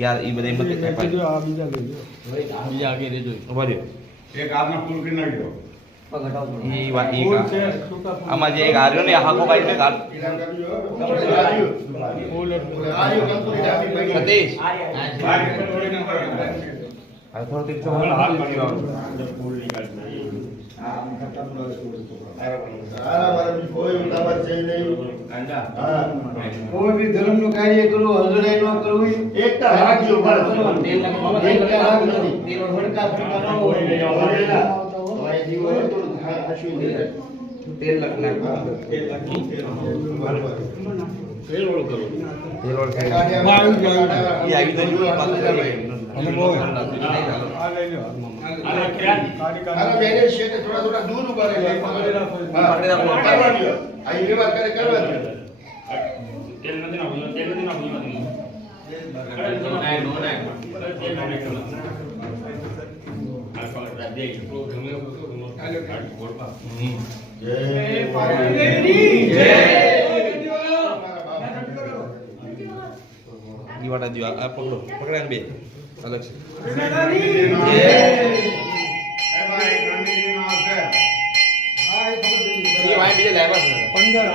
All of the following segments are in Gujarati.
યાર એ બધા મત બીજો આ બીજા લેજો બીજા આગે રેજો ઊભા રહ્યો એક હાથમાં ફૂલ કરી નાખ્યો. આમાં જે એક હાર્યો ને હાકો કાઢી ને સતીશ ના નીકળશે. ગાંડા. કોઈ બી ધર્મનું કાર્ય કરવું હલડાઈ ન કરવું રાખજો બસ. તેલ નાખી એકતા રાખજો. ભડકા ફીકા ન હોય. ભરેલા. તો આ જીવો હોય તો હા, હસવું નહીં. તેલ લખ નાખ તેલ વાળું કરો તેલ ઓળ ખાઈ વાયુ જ વાયુ. ઈ આવી તો જો પાછું ચાલે. અને બહુ. આ લઈ લો આ ખેરાત. કાઢી હાલો, કાઢી. બેને શેઠે થોડા થોડા દૂર ઉભા રહેજો. પકડી રાખો. હા, પકડી રાખો. કરવા દ્યો. આ ઈ વ્યવહાર કરે કરવા દ્યો. તેલ નથી ખબર, આ દેખ. ગમે એવું બધું ગમે કાઢી ગોળપા ઈ વાટા દ્યો. આ પકડો પકડ્યા ને બે અલગ છે એ ભાઈ, ગાંધીજીનો આવશે. ઈ વાય બીજે લાવ્યા છે પંદર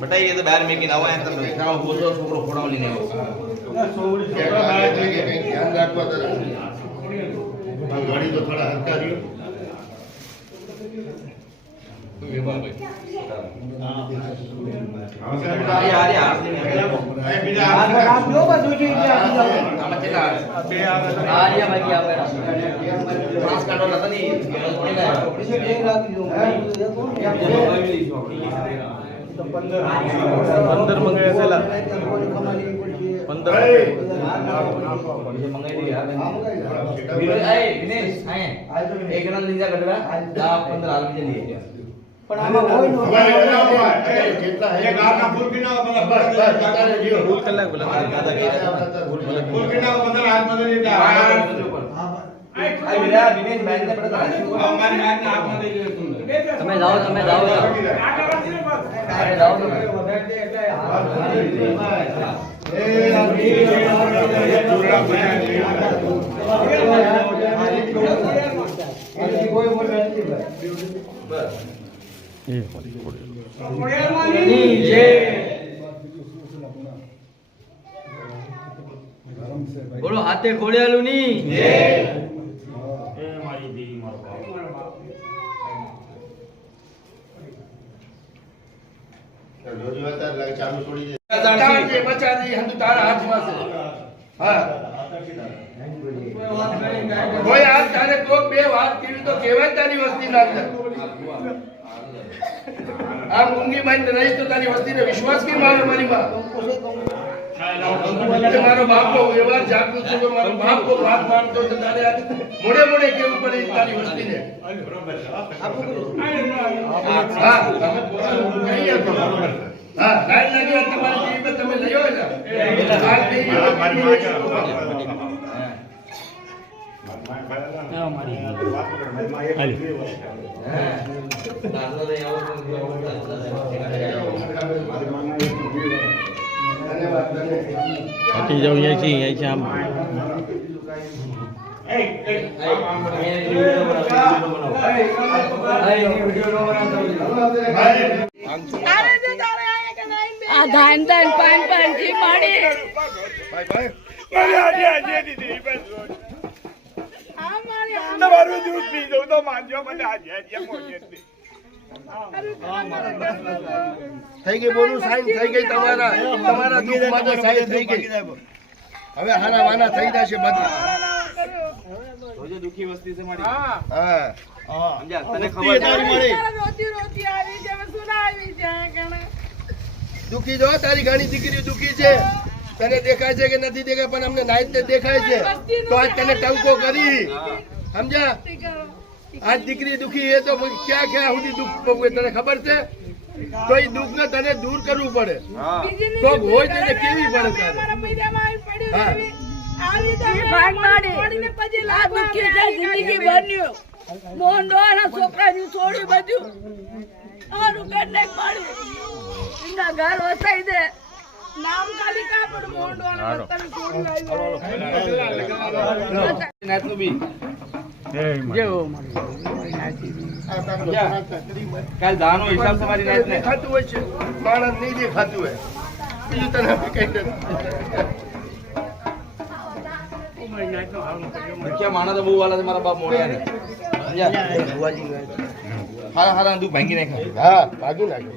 બટાઈ એ તો બહાર મેકીને આવો એમ તમે ખાવ બોલો છોકરો ખોડાવ લઈને આવો. ધ્યાન રાખજો, કંઈ ધ્યાન રાખવા જરા. તો થોડા હલકા રહ્યો. હારી હારી હારી એ બીજા આવશે. આમાં કેટલા હાર? આ બે આવે તો શ્વાસ કાઢો નતો ની થોડી ના પંદર મંગાયા છે લા. પંદર એ. ભાઈ, લઈ આવો ભાઈ. એ, જેટલા હે. એક હાથમાં ફૂલ કરી નાખો, બધા બસ, બસ, અત્યારે જીવો. ફૂલ કલાક બોલા ફૂલ કરી નાખો, બધા આ બોલો હાથે ની એ મારી દેવી, મારો બાપ. જોજો લાગે ચાલુ છોડી દે. તારા હાથમાં છે. હા. કોઈ તારે કોક બે વાત કીધું તો કેવાય તારી વસ્તી ના અંદર. આ મૂંગી મારીને રહીશ તો તારી વસ્તીને વિશ્વાસ કેમ આવે મારી માં? મારો બાપ નો વ્યવહાર જાગૃત છે મારો બાપ કો વાત માનતો તો તારે મોડે મોડે કેવું પડે તારી વસ્તીને? હા તમે. હા લાઈન લાગી તમારી ટીવી તમે લઈ આવો ને. હાલ નહીં મારા- છે. હાથી જાવ અહીંયાથી અહીંયાથી આમ એ, એ, આમ. આ ધાન ધાન પાન પાનથી પાડી તમારું દૂધ પી દઉં તો માનજો મને આજે આજે મોજે થઈ ગઈ બોલું સાઈન થઈ ગઈ તમારા તમારા દુઃખ માટે સાઈન થઈ ગઈ. હવે હારા વાના થઈ જશે બધા. દુખી વસ્તી છે મારી. હા. હા. સમજ્યા? તને ખબર એ તારી મારી. રોતી રોતી આવી છે સુના આવી છે દુખી જો તારી ઘણી દીકરી દુખી છે. તને દેખાય છે કે નથી દેખાય પણ અમને નાઈટ ને દેખાય છે. તો આજ તને ટંકો કરી. સમજ્યા? આ આજ દીકરી દુખી એ તો ક્યાં ક્યાં સુધી દુઃખ ભોગવે? તને ખબર છે? તો એ દુઃખ ને તને દૂર કરવું પડે. તો હોય તને કેવી પડે તારે? હા. મોહન તમે છોડી આવ્યા. બી. કાલ દાનો હિસાબ તમારી નાચ ને ખાતું હોય છે. માણસ નહીં જે હોય. બીજું તને અમે કઈ નથી માણસ બહુ વાલા છે મારા બાપ મોડિયા ને. હારા હારા દુઃખ ભાંગી નાખ્યા હા ભાગી નાખ્યો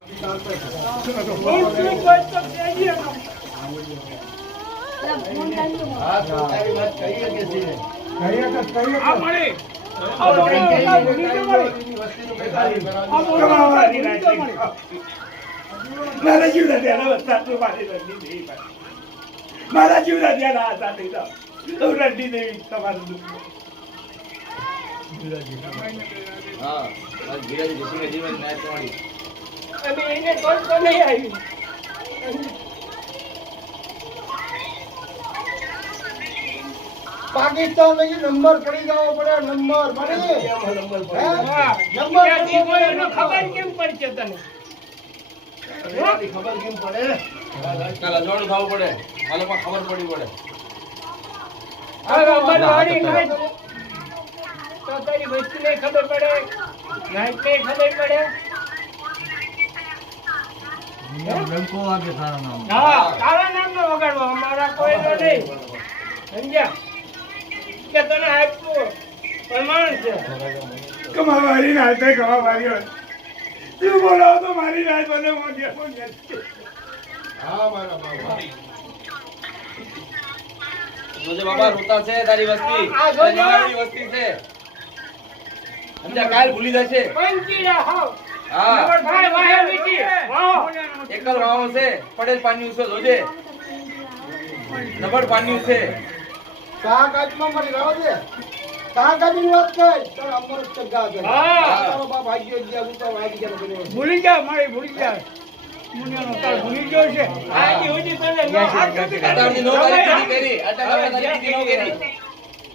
મારા જીવના ધ્યાન ધ્યાન આ સાથે રણની દેવી તમારું હા ધીરજ જીવન નાચ અને એને કોઈ તો નહીં આવી પાકિસ્તાન લઈ નંબર પડી જવો પડે નંબર. ત્યાં એનો ખબર કેમ પડશે તને? ખબર કેમ પડે? કાલ પણ ખબર પડી. તો તારી ખબર ખબર પડે? ડંકો વાગે તારા નામ હા તારા નામનો વગાડવો અમારા કોઈનો નહીં. સમજ્યા? કે તને આપ્યું પ્રમાણ છે. કમા મારી નાચ નહીં કમા મારી તું બોલાવો તો મારી નાચ મને મોઢે મોઢે હા મારા બાબા જોજે બાબા રોતા છે તારી વસ્તી તારી વસ્તી છે. સમજ્યા કાલ ભૂલી જશે. પંચીડા હાવ હા. ભાઈ વાહે મીઠી વાહો. એકલ વાવો છે. પડેલ પાણી છે જોજે. નબળ પાણી છે કા કાચમાં મરી રાવ દે કા કાચની વાત કર. તારા અમર ચગા દે હા. તારો બાપ ભાગ્યો ગયા હું તો વાગી ગયા ભૂલી જા મારી ભૂલી જા મુનિયાનો તાર ભૂલી ગયો છે. આજી સુધી તને ન હાથ નથી અત્યારની નો તારી કરી. અત્યારે નો કરી.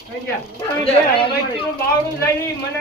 સમજ્યા? તમે જે બાવડું લઈ મને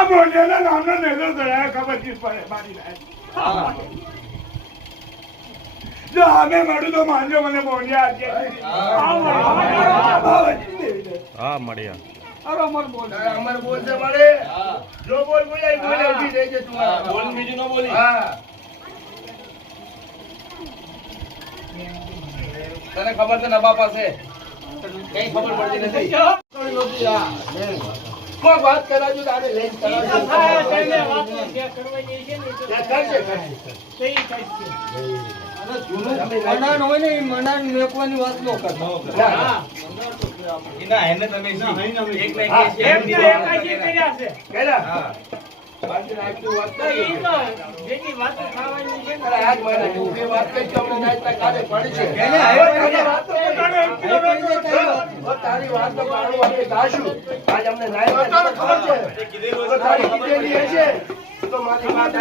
આ મોઢાના નામનો નેલો ધરાયા ખબર ચીજ પડે મારી હા. જો અમે મળું તો માનજો મને મોઢિયા હા. મળ્યા. તારો અમર બોલ. અમર બોલ છે મળે જો બોલ બોલાય બોલે ઊભી રહેજે તું હા, બોલ બીજું ન બોલી. હા. તને ખબર છે નબા પાસે કઈ ખબર પડતી નથી? વાત કરાવજો તારે લઈને કરાવજો. હા, તને વાતો જે કરવાની છે ને એ તો ત્યાં કરશે કરશે સહી કરશે. મનાન હોય ને મનાન મેકવાની વાત નો કરતો ના, એના એને તમે એક ને એક હા, છે, એમ એમ ને કર્યા છે. કર્યા? હા. બાકી નાખ્યું વાત કરી. જેની વાતો ખાવાની છે આજ મારે તું વાત કરી તો નાચતા કાલે પડશે. એને હવે તારી વાતો પોતાનો એમ કીધો નતો. તારી વાત. હો, તારે તારી વાત તો પાડું આપણે ગાશું આજ અમને ખબર છે? તો તારી કીધેલી હશે. તો મારી વાત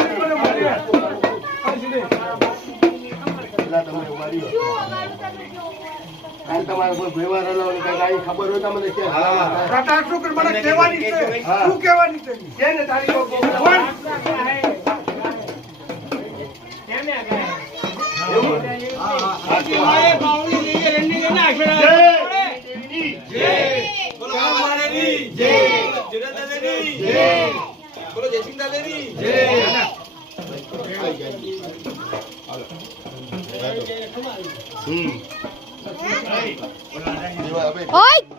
તમારે કોઈ વ્યવહાર ખબર હોય તમને મને કહે. કાકા શું કે મને કહેવાની છે. હા. શું કહેવાની છે? ને તારી કોઈ પ્રોબ્લેમ કોણ? જય બોલો જયસિંહા દેવી જય હમ ઓય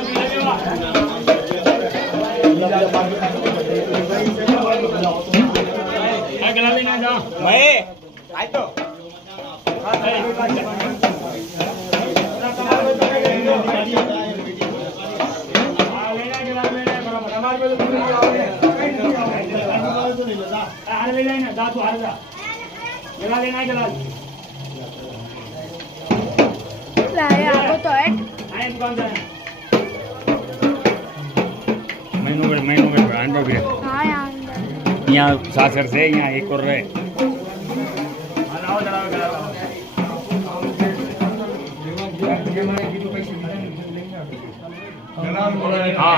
મહિનો सासर से બે एक સાસર છે અહીંયા એક ઓર રહે આ